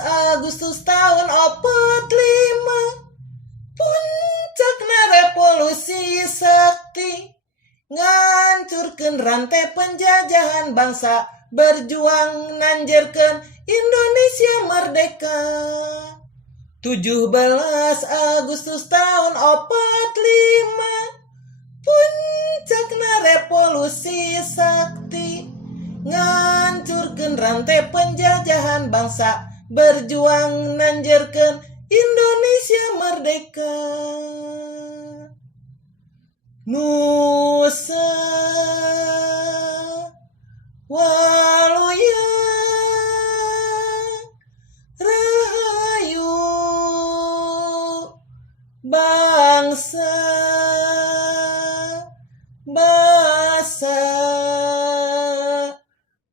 Agustus tahun 45, puncakna revolusi sakti, ngancurkeun rantai penjajahan bangsa, berjuang nanjerkeun Indonesia merdeka. 17 Agustus tahun 45, puncakna revolusi sakti, ngancurkeun rantai penjajahan bangsa, berjuang nanjerkeun Indonesia merdeka. Nusa waluya rahayu, bangsa basa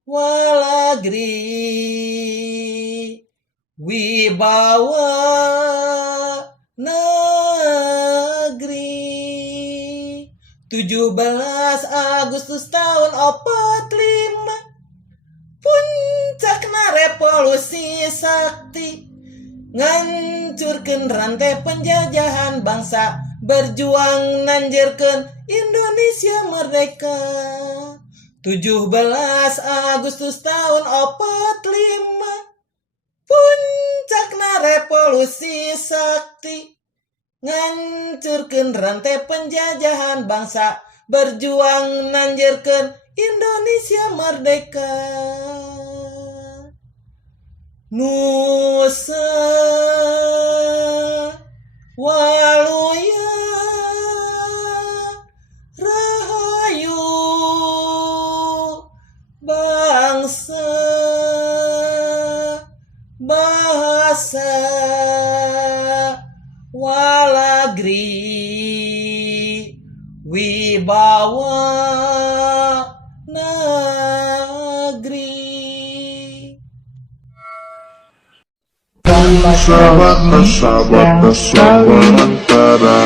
walagri, wibawa negeri. 17 Agustus tahun 45, puncakna revolusi sakti, ngancurkeun rantai penjajahan bangsa, berjuang nanjerkeun Indonesia merdeka. 17 Agustus tahun 45, puncakna revolusi sakti, ngancurkeun rantai penjajahan bangsa, berjuang nanjerkeun Indonesia merdeka. Nusa waluya rahayu, bangsa bahasa walagri, wibawa negeri. Sahabat antara